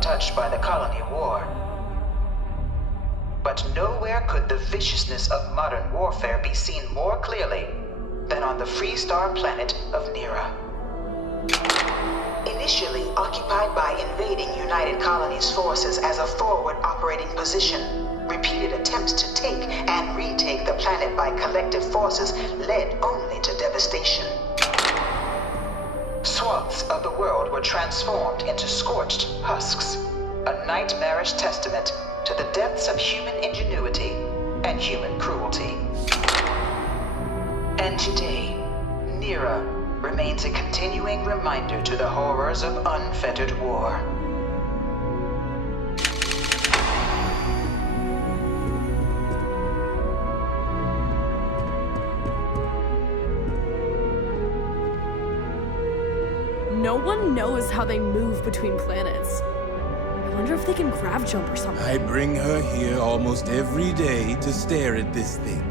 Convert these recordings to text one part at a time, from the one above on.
untouched by the colony war. But nowhere could the viciousness of modern warfare be seen more clearly than on the Freestar planet of Nira. Initially occupied by invading United Colonies forces as a forward operating position, repeated attempts to take and retake the planet by collective forces led only to devastation. Swaths of the world were transformed into scorched husks, a nightmarish testament to the depths of human ingenuity and human cruelty. And today, Nira remains a continuing reminder to the horrors of unfettered war. No one knows how they move between planets. I wonder if they can grav jump or something. I bring her here almost every day to stare at this thing.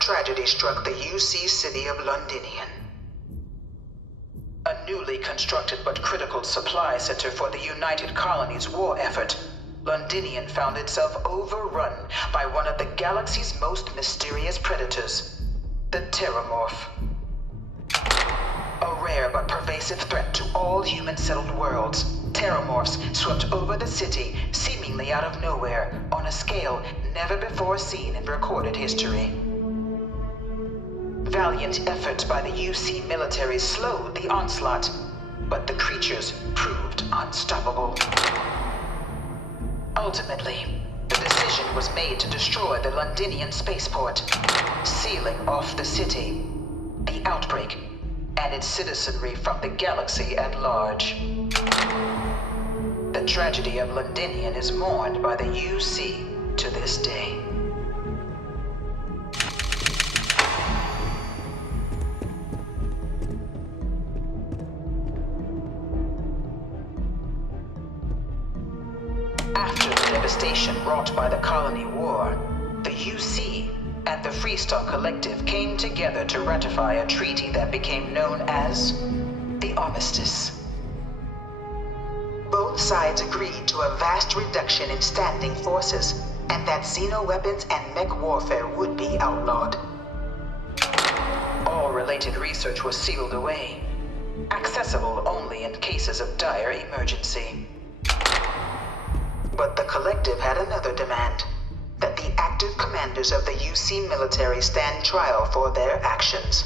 Tragedy struck the UC city of Londinian. A newly constructed but critical supply center for the United Colonies war effort, Londinian found itself overrun by one of the galaxy's most mysterious predators, the Terramorph. A rare but pervasive threat to all human-settled worlds, Terramorphs swept over the city seemingly out of nowhere on a scale never before seen in recorded history. Valiant efforts by the UC military slowed the onslaught, but the creatures proved unstoppable. Ultimately, the decision was made to destroy the Londinian spaceport, sealing off the city, the outbreak, and its citizenry from the galaxy at large. The tragedy of Londinian is mourned by the UC to this day. After the devastation wrought by the colony war, the UC and the Freestar Collective came together to ratify a treaty that became known as the Armistice. Both sides agreed to a vast reduction in standing forces, and that xeno-weapons and mech warfare would be outlawed. All related research was sealed away, accessible only in cases of dire emergency. But the Collective had another demand, that the active commanders of the UC military stand trial for their actions.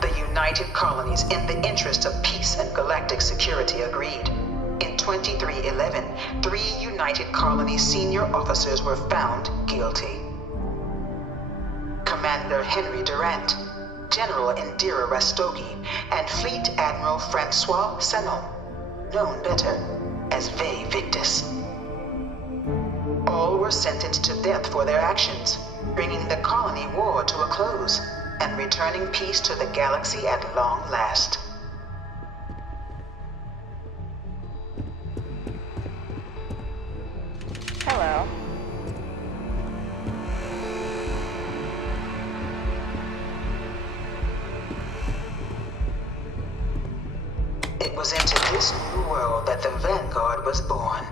The United Colonies, in the interest of peace and galactic security, agreed. In 2311, 3 United Colonies senior officers were found guilty. Commander Henry Durant, General Indira Rastogi, and Fleet Admiral Francois Sanon, known better as Ve Victus. All were sentenced to death for their actions, bringing the colony war to a close and returning peace to the galaxy at long last. Hello. It was into this new world that the Vanguard was born.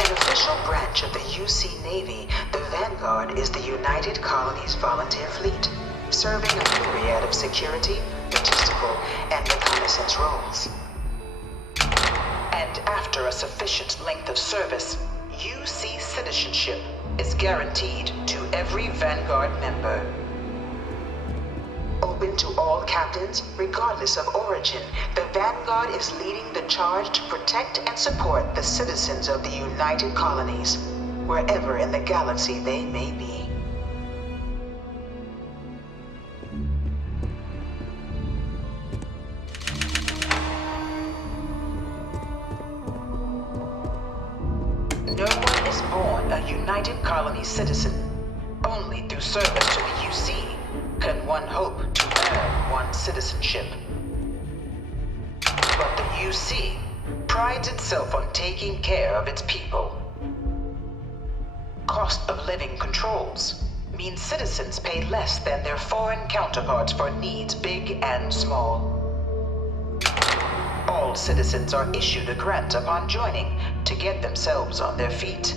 An official branch of the UC Navy, the Vanguard is the United Colonies Volunteer Fleet, serving a myriad of security, logistical, and reconnaissance roles. And after a sufficient length of service, UC citizenship is guaranteed to every Vanguard member. Open to all captains, regardless of origin, the Vanguard is leading the charge to protect and support the citizens of the United Colonies, wherever in the galaxy they may be. No one is born a United Colony citizen, only through continue service to the UC, can one hope to earn one's citizenship. But the UC prides itself on taking care of its people. Cost of living controls mean citizens pay less than their foreign counterparts for needs big and small. All citizens are issued a grant upon joining to get themselves on their feet.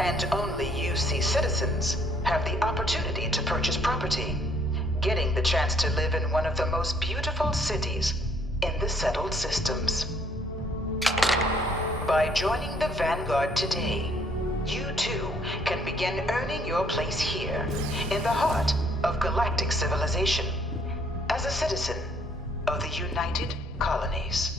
And only UC citizens have the opportunity to purchase property, getting the chance to live in one of the most beautiful cities in the settled systems. By joining the Vanguard today, you too can begin earning your place here, in the heart of galactic civilization, as a citizen of the United Colonies.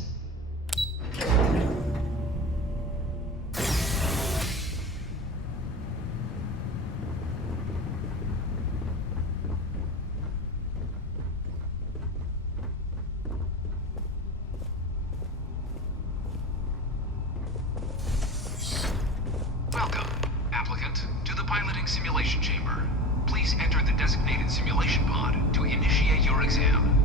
Welcome, applicant, to the piloting simulation chamber. Please enter the designated simulation pod to initiate your exam.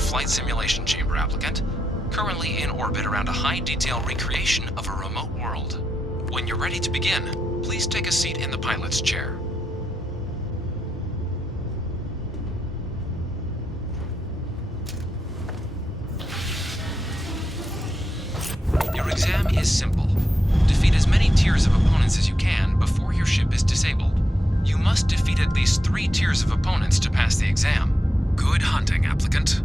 Flight simulation chamber applicant, currently in orbit around a high-detail recreation of a remote world. When you're ready to begin, please take a seat in the pilot's chair. Your exam is simple. Defeat as many tiers of opponents as you can before your ship is disabled. You must defeat at least 3 tiers of opponents to pass the exam. Good hunting, applicant.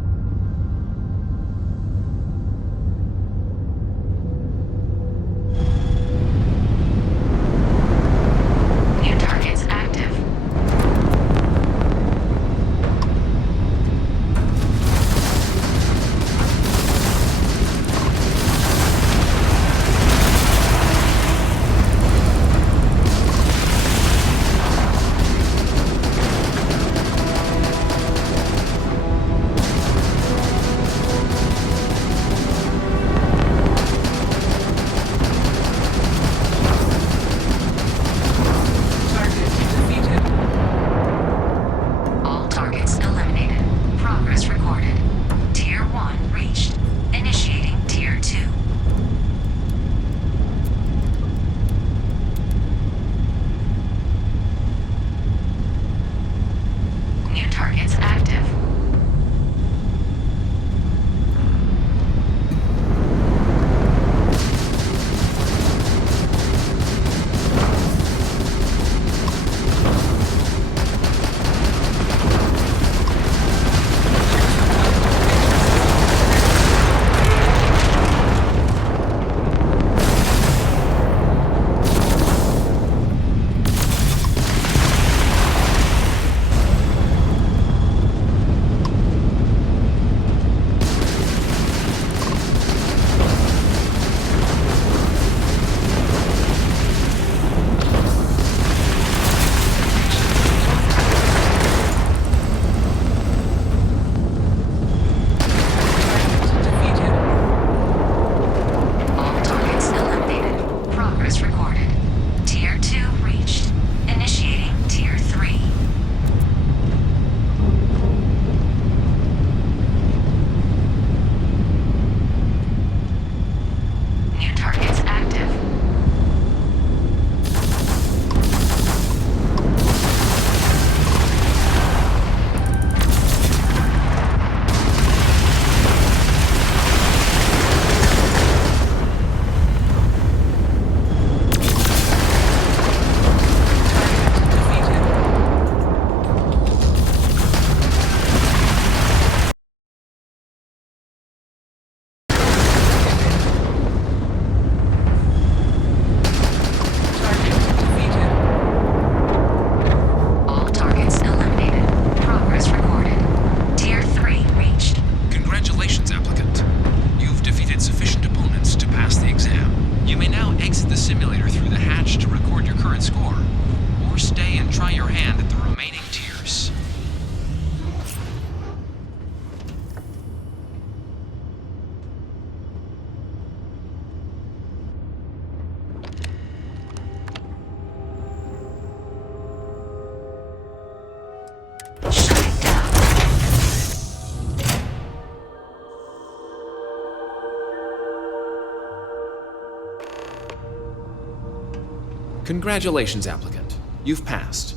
Congratulations, applicant. You've passed.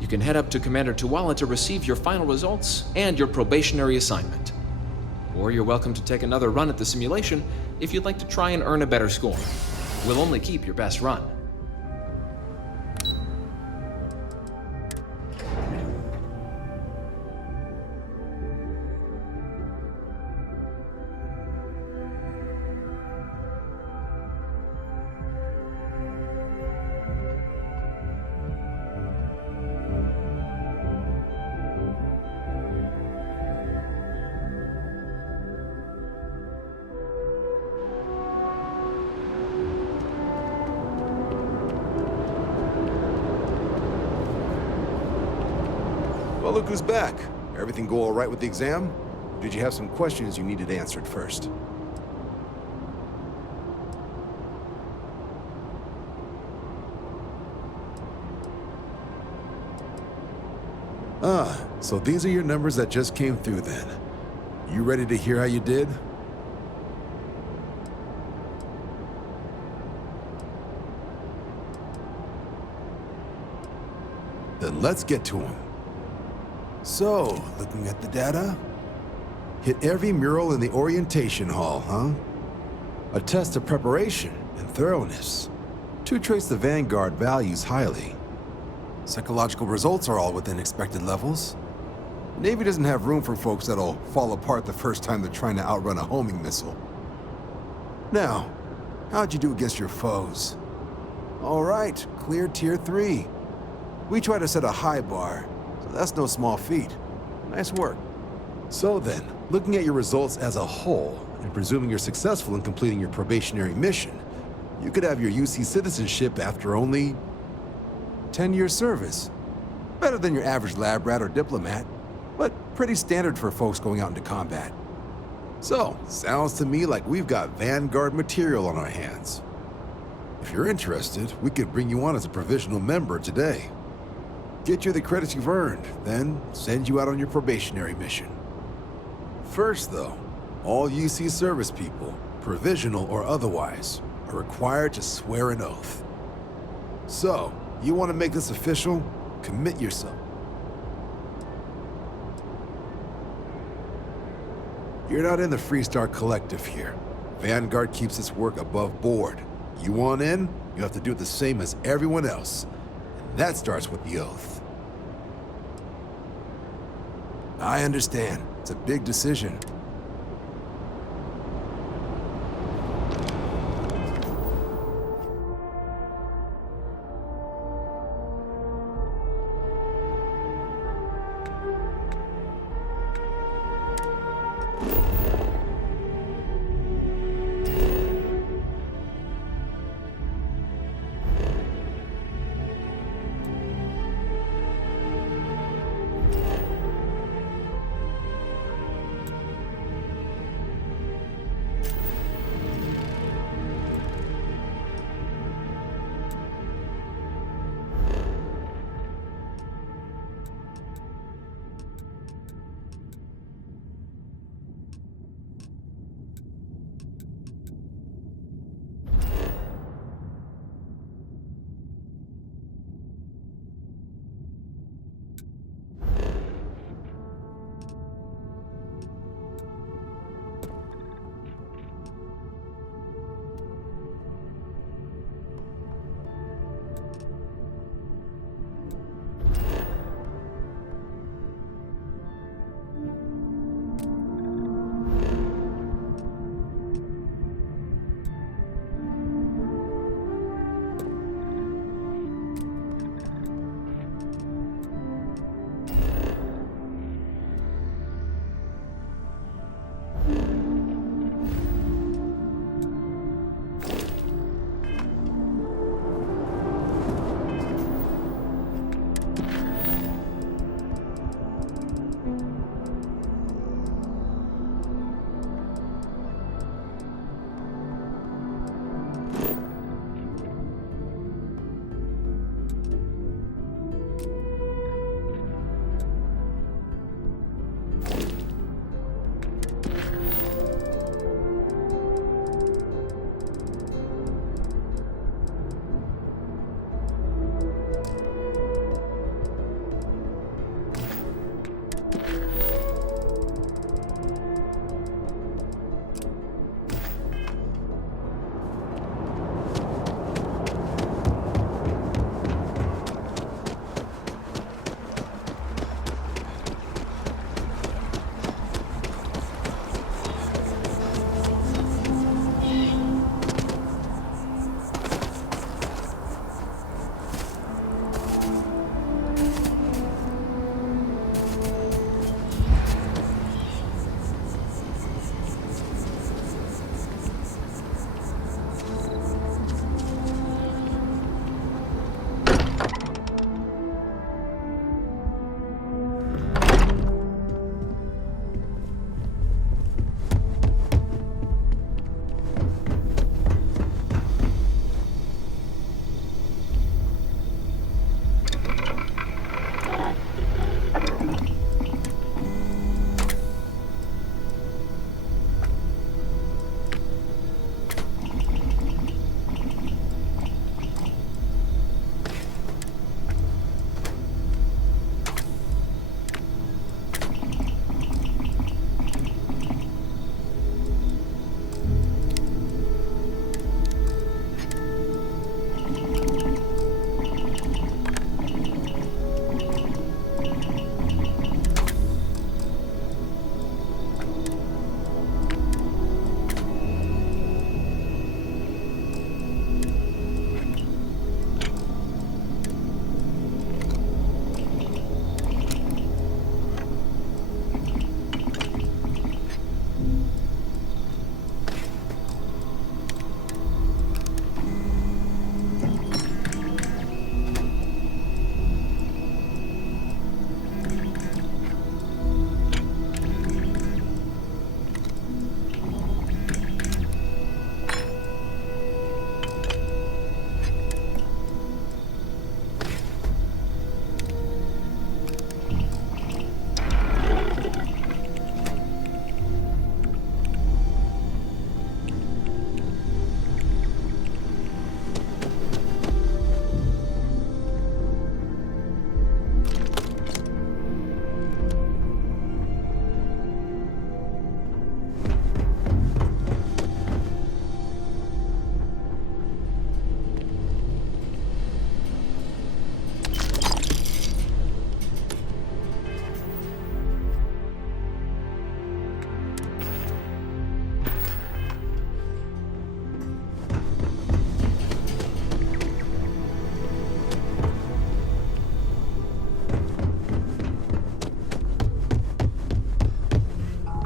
You can head up to Commander Tuala to receive your final results and your probationary assignment. Or you're welcome to take another run at the simulation if you'd like to try and earn a better score. We'll only keep your best run. Well, look who's back. Everything go all right with the exam? Did you have some questions you needed answered first? So these are your numbers that just came through then. You ready to hear how you did? Then let's get to them. So, looking at the data, hit every mural in the orientation hall, huh? A test of preparation and thoroughness. To trace the Vanguard values highly. Psychological results are all within expected levels. Navy doesn't have room for folks that'll fall apart the first time they're trying to outrun a homing missile. Now, how'd you do against your foes? All right, clear Tier 3. We try to set a high bar, so that's no small feat. Nice work. So then, looking at your results as a whole, and presuming you're successful in completing your probationary mission, you could have your UC citizenship after only 10 years service. Better than your average lab rat or diplomat, but pretty standard for folks going out into combat. So, sounds to me like we've got Vanguard material on our hands. If you're interested, we could bring you on as a provisional member today. Get you the credits you've earned, then send you out on your probationary mission. First, though, all UC service people, provisional or otherwise, are required to swear an oath. So, you want to make this official? Commit yourself. You're not in the Freestar Collective here. Vanguard keeps its work above board. You want in, you have to do the same as everyone else. And that starts with the oath. I understand. It's a big decision.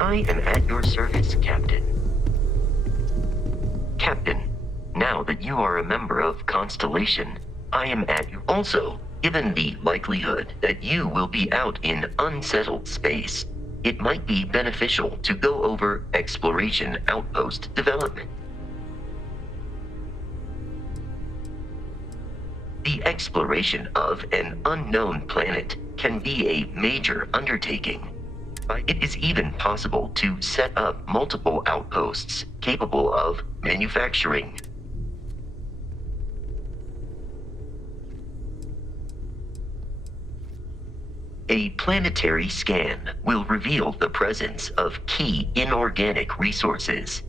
I am at your service, Captain. Captain, now that you are a member of Constellation, I am at your... Also, given the likelihood that you will be out in unsettled space, it might be beneficial to go over exploration outpost development. The exploration of an unknown planet can be a major undertaking. It is even possible to set up multiple outposts capable of manufacturing. A planetary scan will reveal the presence of key inorganic resources,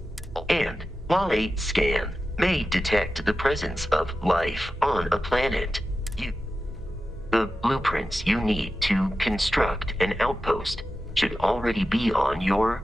and while a scan may detect the presence of life on a planet, the blueprints you need to construct an outpost should already be on your